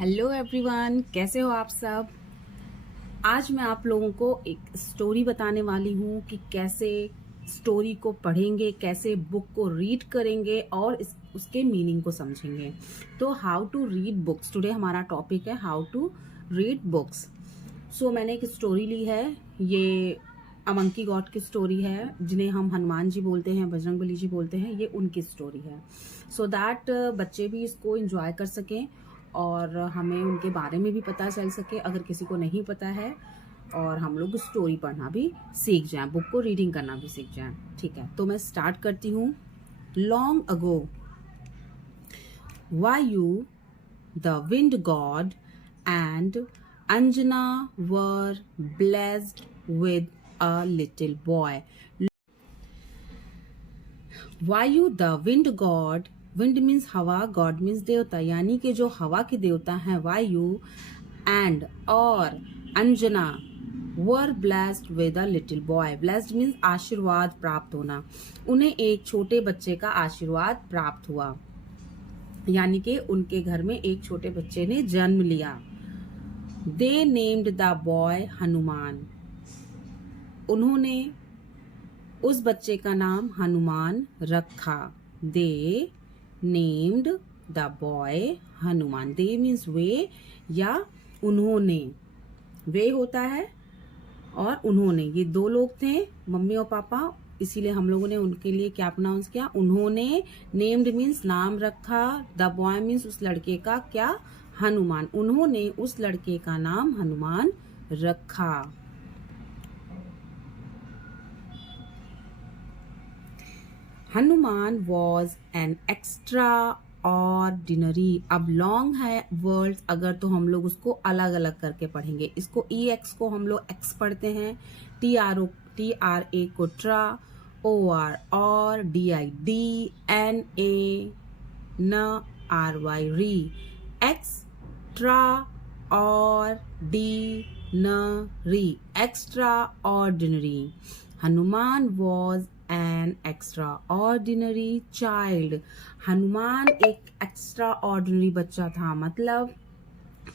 Hello everyone, कैसे हो आप सब। आज मैं आप लोगों को एक स्टोरी बताने वाली हूँ कि कैसे स्टोरी को पढ़ेंगे, कैसे बुक को रीड करेंगे और उसके मीनिंग को समझेंगे। तो how to read books, today हमारा टॉपिक है how to read books. So मैंने एक स्टोरी ली है, ये अमंकी गॉड की स्टोरी है, जिन्हें हम हनुमान जी बोलते हैं, बजरंगबली जी बोलते हैं, ये उनकी स्टोरी है। सो दैट बच्चे भी इसको एंजॉय कर सकें और हमें उनके बारे में भी पता चल सके अगर किसी को नहीं पता है, और हम लोग स्टोरी पढ़ना भी सीख जाएं, बुक को रीडिंग करना भी सीख जाएं। ठीक है, तो मैं स्टार्ट करती हूँ। लॉन्ग अगो, वायु, the wind god, and Anjana were blessed with a little boy. वायु the wind God, wind means हवा, गॉड मीन्स देवता, यानी कि जो हवा के देवता हैं वायु, एंड और अंजना वर blessed with a little boy. Blessed means आशीर्वाद प्राप्त होना, उन्हें एक छोटे बच्चे का आशीर्वाद प्राप्त हुआ, यानी कि उनके घर में एक छोटे बच्चे ने जन्म लिया। They named the boy Hanuman, उन्होंने उस बच्चे का नाम हनुमान रखा। They named the boy Hanuman, they means वे या उन्होंने, वे होता है और उन्होंने, ये दो लोग थे, मम्मी और पापा, इसीलिए हम लोगों ने उनके लिए क्या प्रोनाउंस किया, उन्होंने। नेम्ड मीन्स नाम रखा, द बॉय मीन्स उस लड़के का क्या, हनुमान, उन्होंने उस लड़के का नाम हनुमान रखा। Hanuman was an extra ordinary. अब लॉन्ग है वर्ड्स, अगर तो हम लोग उसको अलग अलग करके पढ़ेंगे। इसको ई एक्स को हम लोग एक्स पढ़ते हैं, टी आर ए को ट्रा, ओ आर और, D I D, N A न आर वाई री, एक्स्ट्रा और डी न री, extraordinary. Hanuman was an extraordinary child, Hanuman एक एक्स्ट्रा ऑर्डिनरी बच्चा था, मतलब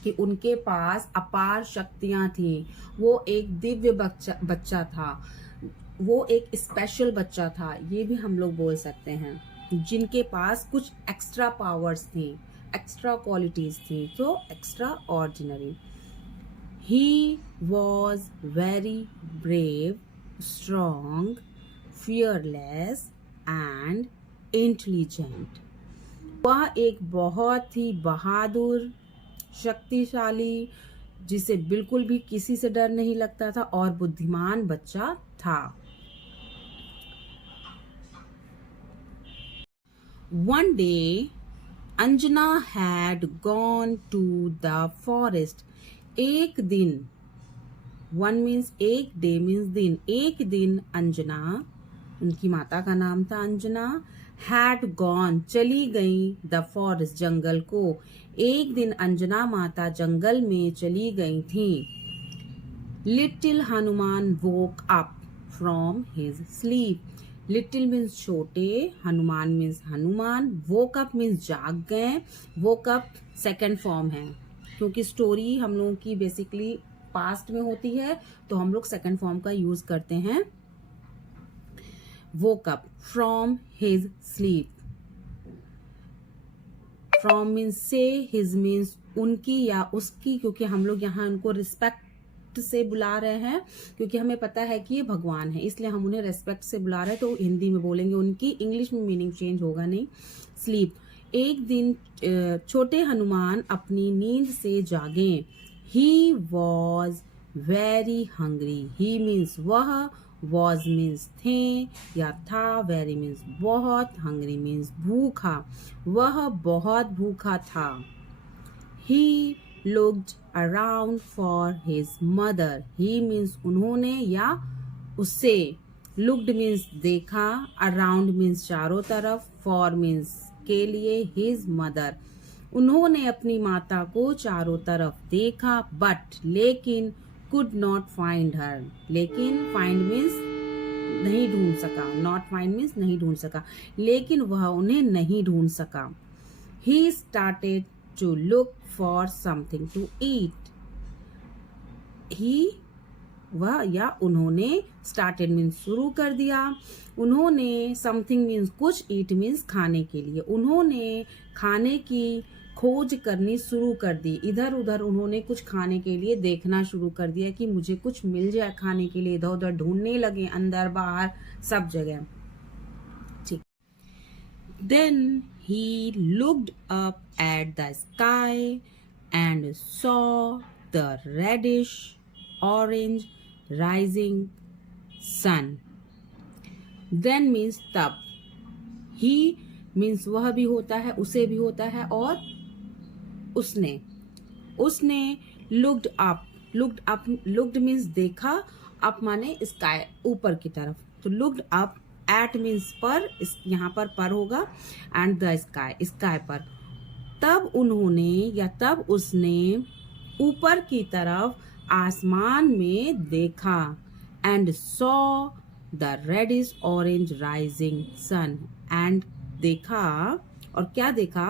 कि उनके पास अपार शक्तियां थी, वो एक दिव्य बच्चा था, वो एक स्पेशल बच्चा था, ये भी हम लोग बोल सकते हैं, जिनके पास कुछ एक्स्ट्रा पावर्स थी, एक्स्ट्रा क्वालिटीज थी, तो extra ordinary. He was very brave, strong, fearless and intelligent, वह एक बहुत ही बहादुर, शक्तिशाली, जिसे बिल्कुल भी किसी से डर नहीं लगता था, और बुद्धिमान बच्चा था। One day, Anjana had gone to the forest. एक दिन, वन मीन्स एक, डे मीन्स दिन, एक दिन अंजना, उनकी माता का नाम था अंजना, हैड गॉन चली गई, द फॉरेस्ट जंगल को, एक दिन अंजना माता जंगल में चली गई थी। Little Hanuman woke up from his sleep, little means छोटे, Hanuman means Hanuman, woke up means जाग गए, वोक अप सेकेंड फॉर्म है, क्योंकि स्टोरी हम लोगों की बेसिकली पास्ट में होती है, तो हम लोग सेकंड फॉर्म का यूज करते हैं। वोक up from his sleep, from means से, हिज मीन्स उनकी या उसकी, क्योंकि हम लोग यहाँ उनको रिस्पेक्ट से बुला रहे हैं, क्योंकि हमें पता है कि ये भगवान है, इसलिए हम उन्हें रेस्पेक्ट से बुला रहे हैं, तो हिंदी में बोलेंगे उनकी, इंग्लिश में मीनिंग चेंज होगा नहीं। स्लीप, एक दिन छोटे हनुमान अपनी नींद से जागे। He was very hungry. He means वह, was means थे या था, very means बहुत, hungry means भूखा, वह बहुत भूखा था। He looked around for his mother. He means उन्होंने या उससे, looked means देखा, around means चारों तरफ, for means के लिए, his mother उन्होंने अपनी माता को चारों तरफ देखा, बट लेकिन, कुड नॉट फाइंड हर, लेकिन फाइंड मीन्स नहीं ढूंढ सका, नॉट फाइंड मीन्स नहीं ढूंढ सका, लेकिन वह उन्हें नहीं ढूंढ सका। He started to look for something to eat. He वह या उन्होंने, started means शुरू कर दिया, उन्होंने, something means कुछ, eat means खाने के लिए, उन्होंने खाने की खोज करनी शुरू कर दी। इधर उधर उन्होंने कुछ खाने के लिए देखना शुरू कर दिया कि मुझे कुछ मिल जाए खाने के लिए, इधर उधर ढूंढने लगे, अंदर बाहर सब जगह। ठीक। Then he looked up at the sky and saw the reddish orange rising sun. Then means तब, he means वह भी होता है, उसे भी होता है, और उसने looked looked means देखा, up माने स्काई, ऊपर की तरफ, तो looked up, at means पर, यहाँ पर होगा, and the sky पर। तब उन्होंने या तब उसने ऊपर की तरफ आसमान में देखा, and saw the reddish orange rising sun, and देखा, और क्या देखा,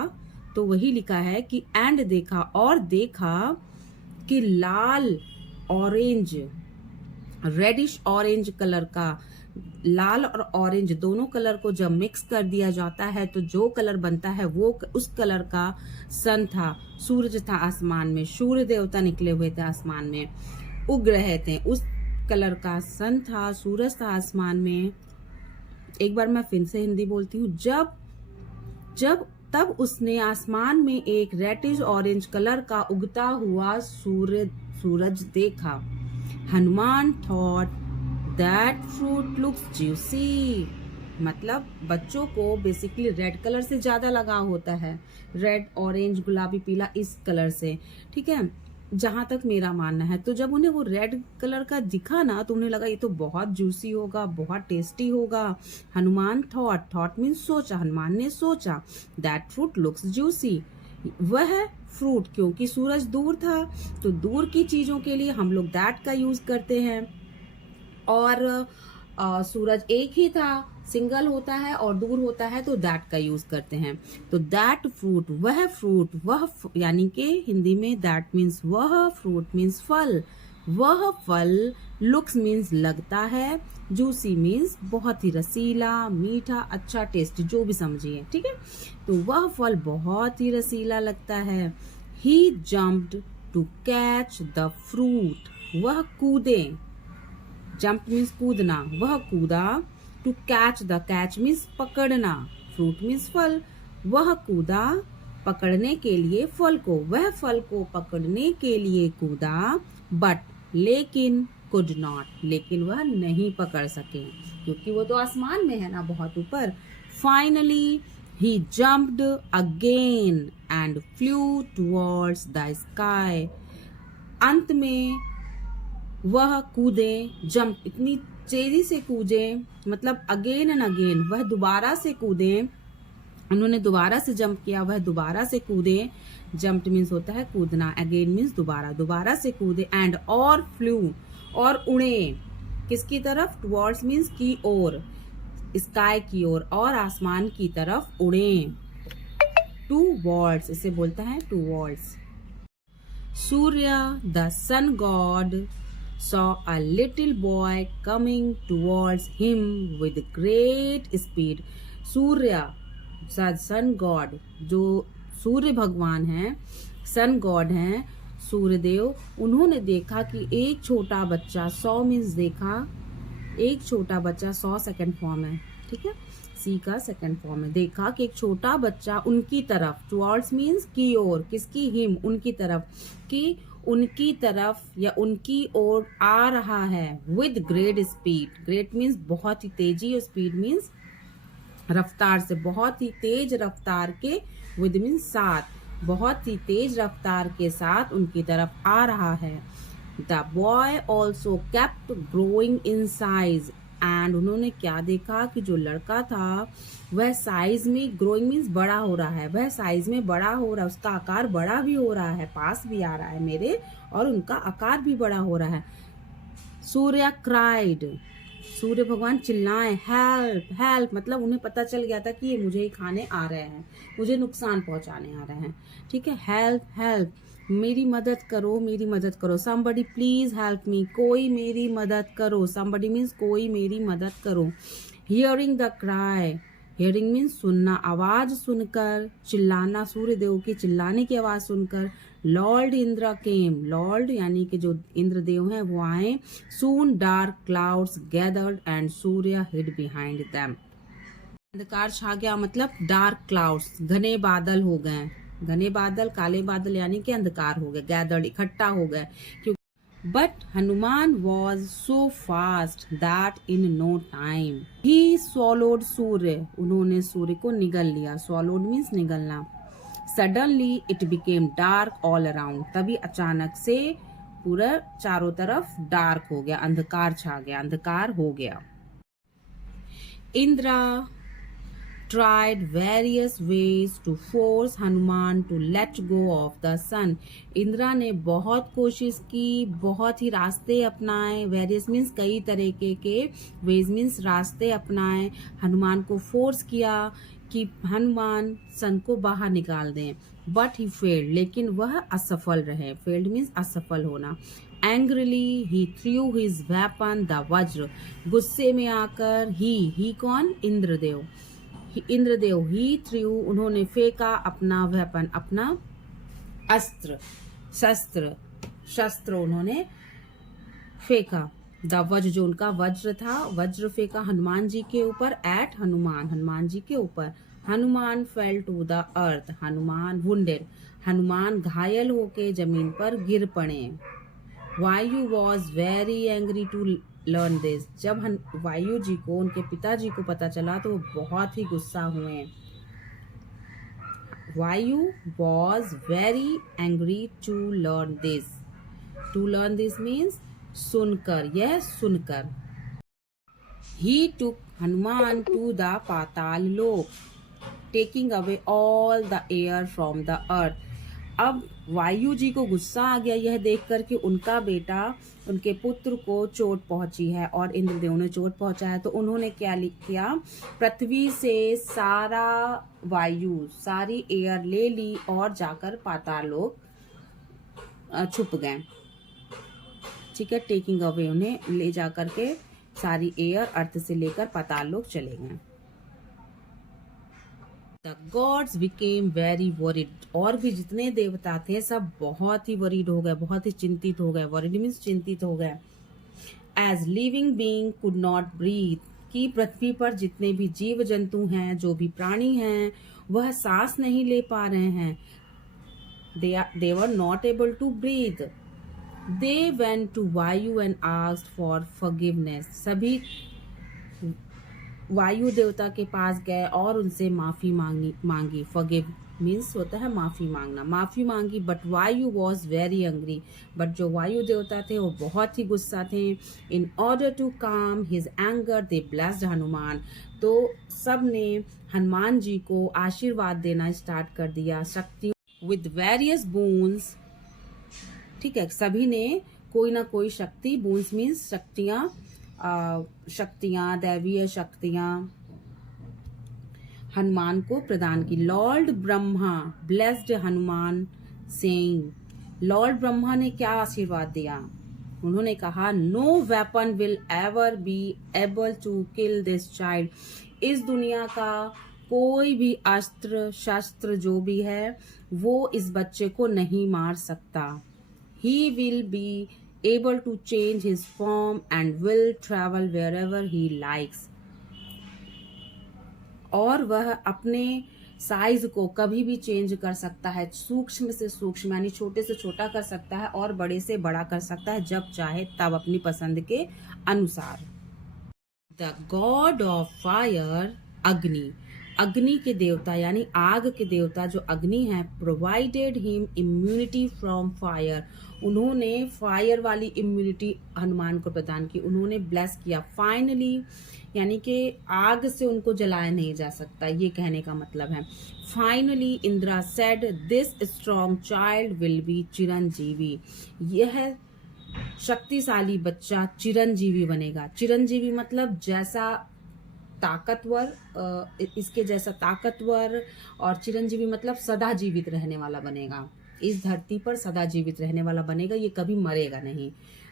तो वही लिखा है कि एंड देखा, और देखा कि लाल ऑरेंज, रेडिश ऑरेंज कलर का, लाल और ऑरेंज दोनों कलर को जब मिक्स कर दिया जाता है तो जो कलर बनता है वो उस कलर का सन था, सूरज था आसमान में, सूर्य देवता निकले हुए थे आसमान में, उग रहे थे, उस कलर का सन था, सूरज था आसमान में। एक बार मैं फिर से हिंदी बोलती हूँ। तब उसने आसमान में एक रेडिश ऑरेंज कलर का उगता हुआ सूरज देखा। Hanuman thought that fruit looks juicy, मतलब बच्चों को बेसिकली रेड कलर से ज्यादा लगाव होता है, रेड, ऑरेंज, गुलाबी, पीला, इस कलर से, ठीक है, जहां तक मेरा मानना है। तो जब उन्हें वो रेड कलर का दिखा ना, तो उन्हें लगा ये तो बहुत जूसी होगा, बहुत टेस्टी होगा। हनुमान थॉट मीन्स सोचा, हनुमान ने सोचा, दैट फ्रूट लुक्स जूसी, वह फ्रूट, क्योंकि सूरज दूर था तो दूर की चीजों के लिए हम लोग दैट का यूज करते हैं, और सूरज एक ही था, सिंगल होता है और दूर होता है तो दैट का यूज करते हैं। तो दैट फ्रूट, वह फ्रूट, वह यानी कि हिंदी में दैट मीन्स वह, फ्रूट मीन्स फल, वह फल, लुक्स मीन्स लगता है, जूसी मीन्स बहुत ही रसीला, मीठा, अच्छा, टेस्टी, जो भी समझिए, ठीक है। तो वह फल बहुत ही रसीला लगता है। He jumped to catch the fruit, वह कूदे, जंप मीन्स कूदना, वह कूदा, to catch the, catch means पकड़ना, फ्रूट मीन्स फल, वह कूदा पकड़ने के लिए फल को, वह फल को पकड़ने के लिए कूदा, बट लेकिन, कुड नॉट, लेकिन वह नहीं पकड़ सके क्योंकि वो तो आसमान में है ना, बहुत ऊपर। Finally he jumped again and flu towards the sky, अंत में वह कूदे, जंप, इतनी तेजी से कूदे, मतलब अगेन एंड अगेन, वह दोबारा से कूदे, उन्होंने दोबारा से जंप किया, वह दोबारा से कूदे, जंप मीन्स होता है कूदना, अगेन मीन्स दोबारा से कूदे, एंड और फ्लू, और उड़े, किसकी तरफ, टुवर्ड्स मीन्स की ओर, स्काई की ओर, और आसमान की तरफ उड़े, टुवर्ड्स, इसे बोलता है towards. Surya, the sun god, saw a little boy coming towards him with great speed. Surya, sun god, जो सूर्य भगवान हैं, सन गॉड हैं, सूर्यदेव, उन्होंने देखा कि एक छोटा बच्चा, 100 मीन्स देखा, एक छोटा बच्चा, 100 सेकंड फॉर्म है, ठीक है, सी का सेकंड फॉर्म है, देखा कि एक छोटा बच्चा उनकी तरफ, टुवर्ड्स मीन्स की ओर, किसकी, हिम, उनकी तरफ, कि उनकी तरफ या उनकी ओर आ रहा है, with great speed, great means बहुत ही तेजी, और स्पीड मीन्स रफ्तार से, बहुत ही तेज रफ्तार के, विद मीन्स साथ, बहुत ही तेज रफ्तार के साथ उनकी तरफ आ रहा है। The boy also kept growing in size, and उन्होंने क्या देखा कि जो लड़का था वह साइज में, ग्रोइंग मीन्स बड़ा हो रहा है, वह साइज में बड़ा हो रहा है, उसका आकार बड़ा भी हो रहा है, पास भी आ रहा है मेरे, और उनका आकार भी बड़ा हो रहा है। सूर्य क्राइड, सूर्य भगवान चिल्लाएं, हेल्प हेल्प, मतलब उन्हें पता चल गया था कि ये मुझे ही खाने आ रहे हैं, मुझे नुकसान पहुंचाने आ रहे हैं। ठीक है, हेल्प हेल्प, मेरी मदद करो, मेरी मदद करो। somebody प्लीज हेल्प मी, कोई मेरी मदद करो। somebody मीन्स कोई मेरी मदद करो। Hearing the cry, hearing means सुनना, आवाज सुनकर, चिल्लाना, सूर्य देव की चिल्लाने की आवाज सुनकर। लॉर्ड इंद्र केम, लॉर्ड यानी कि जो इंद्रदेव हैं वो आए। Soon dark clouds gathered and Surya hid behind them, अंधकार छा गया मतलब डार्क क्लाउड्स, घने बादल हो गए, घने बादल, काले बादल यानी कि अंधकार हो गए, गैदर्ड इकट्ठा हो गए। But Hanuman was so fast that in no time he swallowed सूर्य, उन्होंने सूर्य को निगल लिया। swallowed means निगलना। Suddenly it became dark all around, तभी अचानक से पूरा चारों तरफ डार्क हो गया, अंधकार छा गया, अंधकार हो गया। Indira tried various ways to force Hanuman to let go of the sun. Indira ने बहुत कोशिश की, बहुत ही रास्ते अपनाए। वेरियस मीन्स कई तरीके के, वेज मीन्स रास्ते अपनाए, हनुमान को फोर्स किया कि हनुमान सन को बाहर निकाल दें। बट ही फेल्ड, लेकिन वह असफल रहे। फेल्ड मीन्स असफल होना। Angrily he through his weapon the वज्र, गुस्से में आकर ही कौन, इंद्रदेव, इंद्रदेव ही थ्रू, उन्होंने फेंका अपना वेपन, अपना अस्त्र, शस्त्र, शस्त्र उन्होंने फेंका। द वज्र, जो उनका वज्र था, वज्र फेंका हनुमान जी के ऊपर। एट हनुमान, हनुमान जी के ऊपर। Hanuman fell to the earth, Hanuman wounded, Hanuman घायल होके जमीन पर गिर पड़े। Vayu was very angry to learn this, जब वायु जी को, उनके पिताजी को पता चला तो वो बहुत ही गुस्सा हुए। Vayu was very angry to learn this, to learn this means सुनकर, यह सुनकर। He took Hanuman to the Patal Lok, taking away all the air from the earth. अब वायु जी को गुस्सा आ गया यह देखकर कि उनका बेटा, उनके पुत्र को चोट पहुंची है और इंद्रदेव ने चोट पहुंचा है, तो उन्होंने क्या किया, पृथ्वी से सारा वायु, सारी एयर ले ली और जाकर पाताल लोक छुप गए। ठीक है, टेकिंग अवे, उन्हें ले जाकर के सारी एयर अर्थ से लेकर पाताल लोक चले गए। The gods became very worried, और भी जितने देवता थे सब बहुत ही worried हो गए, बहुत ही चिंतित हो गए। worried means चिंतित हो गए। As living being could not breathe, कि पृथ्वी पर जितने भी जीव जंतु हैं, जो भी प्राणी हैं, वह सांस नहीं ले पा रहे हैं। They were not able to breathe. They went to Vayu and asked for forgiveness. सभी वायु देवता के पास गए और उनसे माफी मांगी। फॉरगिव मीन्स होता है माफी मांगना, माफी मांगी। बट वायु वॉज वेरी एंग्री, बट जो वायु देवता थे वो बहुत ही गुस्सा थे। इन ऑर्डर टू काम हिज एंगर दे ब्लेस्ड हनुमान, तो सब ने हनुमान जी को आशीर्वाद देना स्टार्ट कर दिया, शक्ति विद वेरियस बून्स। ठीक है, सभी ने कोई ना कोई शक्ति, बून्स मीन्स शक्तियां, शक्तियां, दैवीय शक्तियां हनुमान को प्रदान की। Lord Brahma blessed Hanuman saying, Lord Brahma ने क्या आशीर्वाद दिया, उन्होंने कहा, no weapon will ever be able to kill this child, इस दुनिया का कोई भी अस्त्र शस्त्र जो भी है वो इस बच्चे को नहीं मार सकता। He will be able to change his form and will travel wherever he likes, और वह अपने साइज को कभी भी चेंज कर सकता है, सूक्ष्म से सूक्ष्म यानी छोटे से छोटा कर सकता है और बड़े से बड़ा कर सकता है, जब चाहे तब अपनी पसंद के अनुसार। द गॉड ऑफ फायर अग्नि, अग्नि के देवता यानी आग के देवता जो अग्नि है, provided him immunity from fire, उन्होंने फायर वाली इम्यूनिटी हनुमान को प्रदान की, उन्होंने ब्लेस किया। फाइनली यानी कि आग से उनको जलाया नहीं जा सकता, ये कहने का मतलब है। Finally Indira said this strong child will be Chiranjeevi, यह शक्तिशाली बच्चा चिरंजीवी बनेगा। चिरंजीवी मतलब जैसा ताकतवर, इसके जैसा ताकतवर, और चिरंजीवी मतलब सदा जीवित रहने वाला बनेगा। इस धरती पर सदा जीवित रहने वाला बनेगा, ये कभी मरेगा नहीं।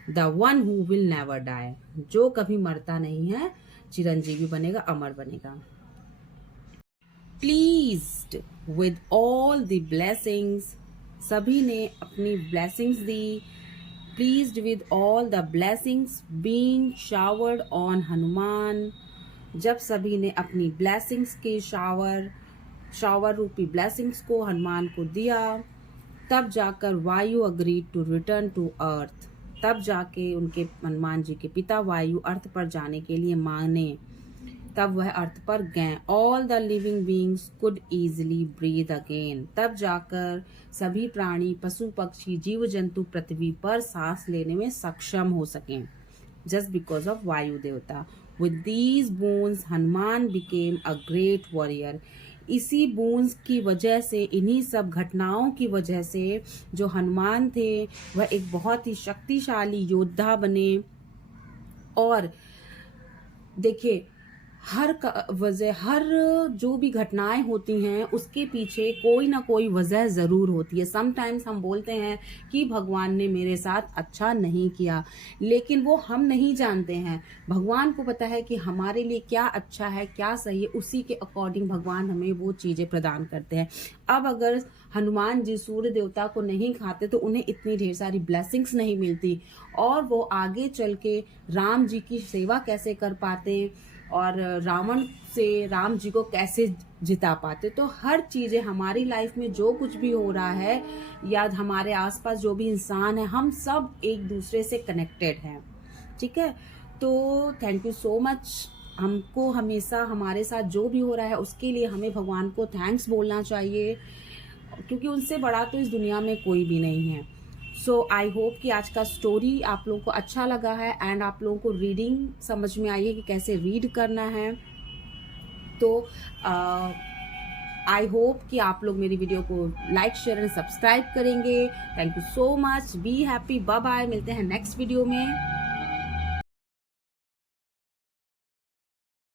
The one who will never die, जो कभी मरता नहीं है, चिरंजीवी बनेगा, अमर बनेगा। Pleased with all the blessings, सभी ने अपनी ब्लेसिंग्स दी। Pleased with all the blessings being showered on Hanuman, जब सभी ने अपनी ब्लेसिंग्स के शावर रूपी ब्लेसिंग्स को हनुमान को दिया, तब जाकर Vayu agreed to return to earth, तब जाके उनके हनुमान जी के पिता वायु अर्थ पर जाने के लिए माने, तब वह अर्थ पर गए। All the living beings could easily breathe again, तब जाकर सभी प्राणी, पशु पक्षी, जीव जंतु पृथ्वी पर सांस लेने में सक्षम हो सकें, जस्ट बिकॉज ऑफ वायु देवता। With these boons, Hanuman became a great warrior. इसी बोन्स की वजह से, इन्हीं सब घटनाओं की वजह से जो हनुमान थे वह एक बहुत ही शक्तिशाली योद्धा बने। और देखिए, हर जो भी घटनाएं होती हैं उसके पीछे कोई ना कोई वजह जरूर होती है। समटाइम्स हम बोलते हैं कि भगवान ने मेरे साथ अच्छा नहीं किया, लेकिन वो हम नहीं जानते हैं। भगवान को पता है कि हमारे लिए क्या अच्छा है, क्या सही है, उसी के अकॉर्डिंग भगवान हमें वो चीजें प्रदान करते हैं। अब अगर हनुमान जी सूर्य देवता को नहीं खाते तो उन्हें इतनी ढेर सारी ब्लेसिंग्स नहीं मिलती, और वो आगे चल के राम जी की सेवा कैसे कर पाते और रावण से राम जी को कैसे जिता पाते। तो हर चीजें हमारी लाइफ में जो कुछ भी हो रहा है, या हमारे आसपास जो भी इंसान है, हम सब एक दूसरे से कनेक्टेड हैं। ठीक है, तो थैंक यू सो मच। हमको हमेशा हमारे साथ जो भी हो रहा है उसके लिए हमें भगवान को थैंक्स बोलना चाहिए, क्योंकि उनसे बड़ा तो इस दुनिया में कोई भी नहीं है। सो आई होप कि आज का स्टोरी आप लोगों को अच्छा लगा है, एंड आप लोगों को रीडिंग समझ में आई है कि कैसे रीड करना है। तो आई होप कि आप लोग मेरी वीडियो को लाइक, शेयर एंड सब्सक्राइब करेंगे। Thank you so much, be happy, bye bye, मिलते हैं नेक्स्ट वीडियो में।